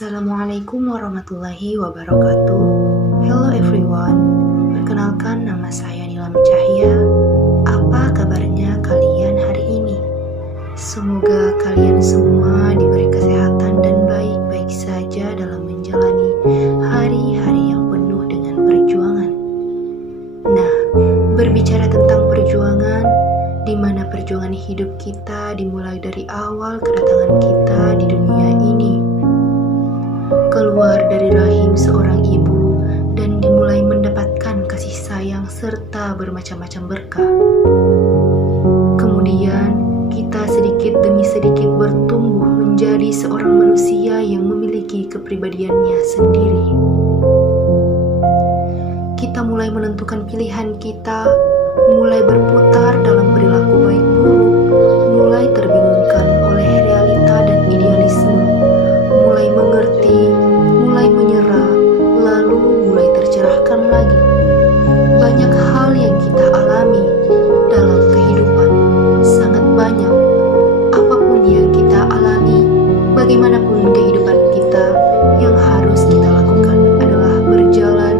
Assalamualaikum warahmatullahi wabarakatuh. Hello everyone. Perkenalkan, nama saya Nilam Cahya. Apa kabarnya kalian hari ini? Semoga kalian semua diberi kesehatan dan baik-baik saja dalam menjalani hari-hari yang penuh dengan perjuangan. Nah, berbicara tentang perjuangan, di mana perjuangan hidup kita dimulai dari awal kedatangan kita di dunia ini. Keluar dari rahim seorang ibu dan dimulai mendapatkan kasih sayang serta bermacam-macam berkah. Kemudian kita sedikit demi sedikit bertumbuh menjadi seorang manusia yang memiliki kepribadiannya sendiri. Kita mulai menentukan pilihan kita, mulai berputar dalam perilaku baik buruk, mulai terbingungkan oleh realita dan idealisme, mulai mengerti, mulai menyerah, lalu mulai tercerahkan lagi. Banyak hal yang kita alami dalam kehidupan, sangat banyak. Apapun yang kita alami, bagaimanapun kehidupan kita, yang harus kita lakukan adalah berjalan,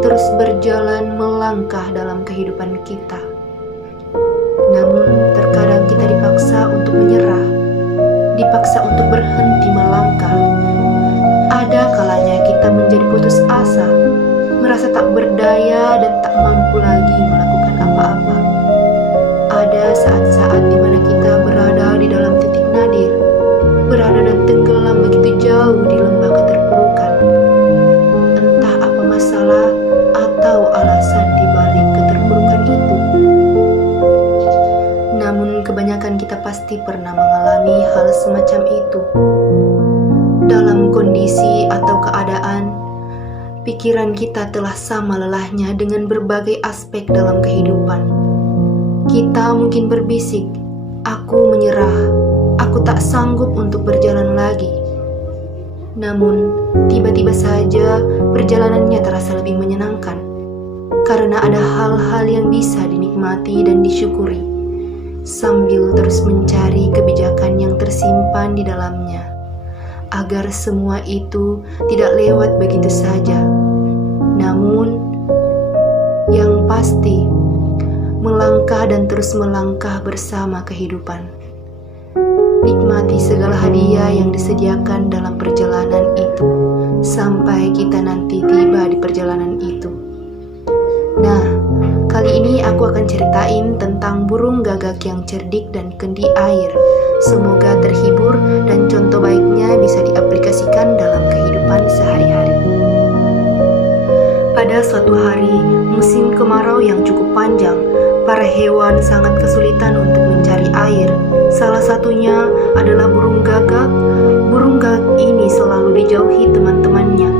terus berjalan melangkah dalam kehidupan kita. Namun terkadang kita dipaksa untuk menyerah, dipaksa untuk berhenti melangkah. Ada kalanya kita menjadi putus asa, merasa tak berdaya dan tak mampu lagi melakukan apa-apa. Ada saat-saat di mana kita berada di dalam titik nadir, berada dan tenggelam begitu jauh di lembah keterpurukan. Entah apa masalah atau alasan di balik keterpurukan itu. Namun kebanyakan kita pasti pernah mengalami hal semacam itu. Dalam kondisi atau keadaan, pikiran kita telah sama lelahnya dengan berbagai aspek dalam kehidupan. Kita mungkin berbisik, "Aku menyerah, aku tak sanggup untuk berjalan lagi." Namun, tiba-tiba saja perjalanannya terasa lebih menyenangkan, karena ada hal-hal yang bisa dinikmati dan disyukuri, sambil terus mencari kebijakan yang tersimpan di dalamnya, agar semua itu tidak lewat begitu saja. Namun, yang pasti, melangkah dan terus melangkah bersama kehidupan. Nikmati segala hadiah yang disediakan dalam perjalanan itu, sampai kita nanti tiba di perjalanan itu. Nah, kali ini aku akan ceritain tentang burung gagak yang cerdik dan kendi air. Semoga terhibur dan contoh baiknya bisa diaplikasikan dalam kehidupan sehari-hari. Pada suatu hari, musim kemarau yang cukup panjang, para hewan sangat kesulitan untuk mencari air. Salah satunya adalah burung gagak. Burung gagak ini selalu dijauhi teman-temannya.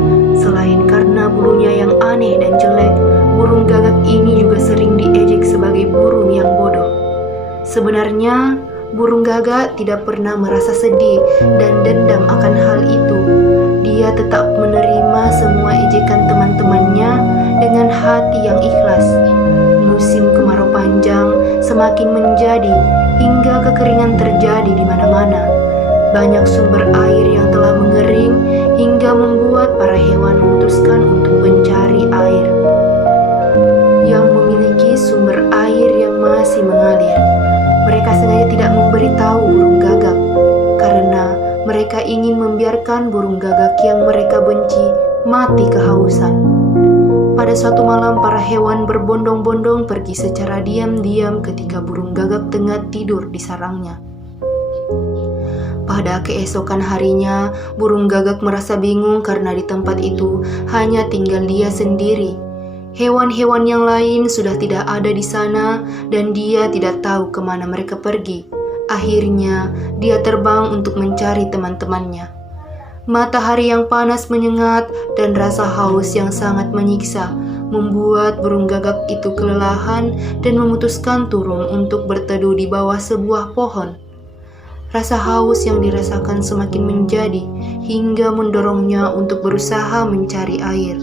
Selain karena bulunya yang aneh dan jelek, burung gagak ini juga sering diejek sebagai burung yang bodoh. Sebenarnya, burung gagak tidak pernah merasa sedih dan dendam akan hal itu. Dia tetap menerima semua ejekan teman-temannya dengan hati yang ikhlas. Musim kemarau panjang semakin menjadi hingga kekeringan terjadi di mana-mana. Banyak sumber air yang telah mengering hingga membuat para hewan memutuskan untuk mencari air yang memiliki sumber air yang masih mengalir. Mereka sengaja tidak memberitahu burung gagak karena mereka ingin membiarkan burung gagak yang mereka benci mati kehausan. Pada suatu malam, para hewan berbondong-bondong pergi secara diam-diam ketika burung gagak tengah tidur di sarangnya. Pada keesokan harinya, burung gagak merasa bingung karena di tempat itu hanya tinggal dia sendiri. Hewan-hewan yang lain sudah tidak ada di sana dan dia tidak tahu kemana mereka pergi. Akhirnya, dia terbang untuk mencari teman-temannya. Matahari yang panas menyengat dan rasa haus yang sangat menyiksa membuat burung gagak itu kelelahan dan memutuskan turun untuk berteduh di bawah sebuah pohon. Rasa haus yang dirasakan semakin menjadi hingga mendorongnya untuk berusaha mencari air.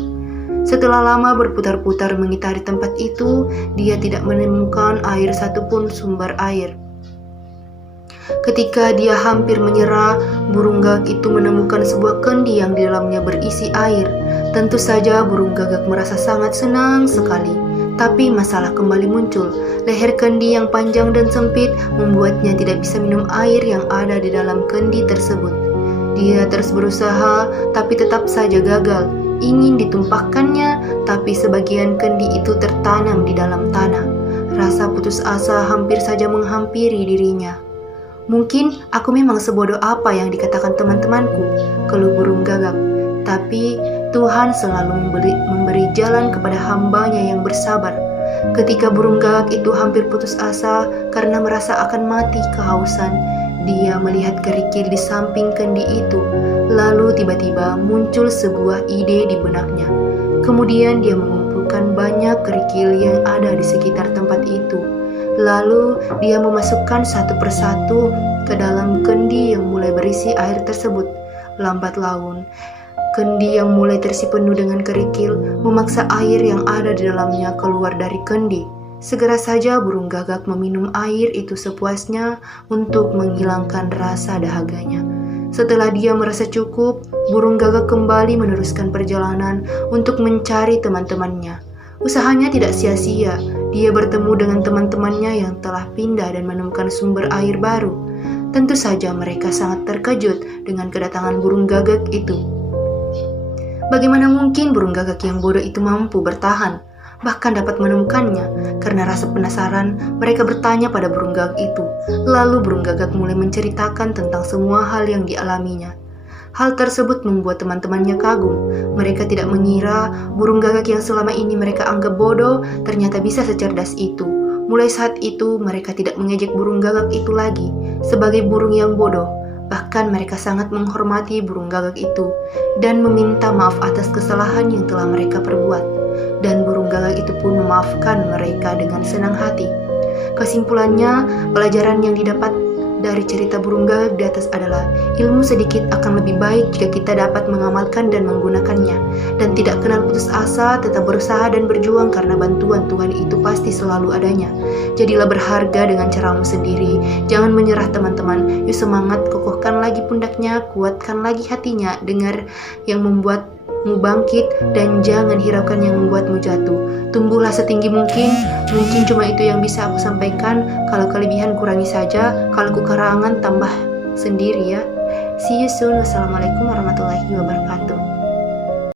Setelah lama berputar-putar mengitari tempat itu, dia tidak menemukan air satupun sumber air. Ketika dia hampir menyerah, burung gagak itu menemukan sebuah kendi yang di dalamnya berisi air. Tentu saja burung gagak merasa sangat senang sekali. Tapi masalah kembali muncul. Leher kendi yang panjang dan sempit membuatnya tidak bisa minum air yang ada di dalam kendi tersebut. Dia terus berusaha, tapi tetap saja gagal. Ingin ditumpahkannya, tapi sebagian kendi itu tertanam di dalam tanah. Rasa putus asa hampir saja menghampiri dirinya. Mungkin aku memang sebodoh apa yang dikatakan teman-temanku, keluh burung gagak. Tapi Tuhan selalu memberi jalan kepada hambanya yang bersabar. Ketika burung gagak itu hampir putus asa karena merasa akan mati kehausan, dia melihat kerikil di samping kendi itu. Lalu tiba-tiba muncul sebuah ide di benaknya. Kemudian dia mengumpulkan banyak kerikil yang ada di sekitar tempat itu. Lalu dia memasukkan satu persatu ke dalam kendi yang mulai berisi air tersebut. Lambat laun, kendi yang mulai terisi penuh dengan kerikil memaksa air yang ada di dalamnya keluar dari kendi. Segera saja burung gagak meminum air itu sepuasnya untuk menghilangkan rasa dahaganya. Setelah dia merasa cukup, burung gagak kembali meneruskan perjalanan untuk mencari teman-temannya. Usahanya tidak sia-sia. Dia bertemu dengan teman-temannya yang telah pindah dan menemukan sumber air baru. Tentu saja mereka sangat terkejut dengan kedatangan burung gagak itu. Bagaimana mungkin burung gagak yang bodoh itu mampu bertahan, bahkan dapat menemukannya? Karena rasa penasaran, mereka bertanya pada burung gagak itu. Lalu burung gagak mulai menceritakan tentang semua hal yang dialaminya. Hal tersebut membuat teman-temannya kagum. Mereka tidak mengira burung gagak yang selama ini mereka anggap bodoh ternyata bisa secerdas itu. Mulai saat itu, mereka tidak mengejek burung gagak itu lagi sebagai burung yang bodoh. Bahkan mereka sangat menghormati burung gagak itu dan meminta maaf atas kesalahan yang telah mereka perbuat. Dan burung gagak itu pun memaafkan mereka dengan senang hati. Kesimpulannya, pelajaran yang didapat dari cerita burung gagak di atas adalah ilmu sedikit akan lebih baik jika kita dapat mengamalkan dan menggunakannya. Dan tidak kenal putus asa, tetap berusaha dan berjuang karena bantuan Tuhan itu pasti selalu adanya. Jadilah berharga dengan caramu sendiri. Jangan menyerah teman-teman. Yuk semangat, kokohkan lagi pundaknya, kuatkan lagi hatinya. Dengar yang membuatmu bangkit dan jangan hiraukan yang membuatmu jatuh. Tumbuhlah setinggi mungkin cuma itu yang bisa aku sampaikan. Kalau kelebihan kurangi saja, kalau kekurangan tambah sendiri ya. See you soon. Wassalamualaikum warahmatullahi wabarakatuh.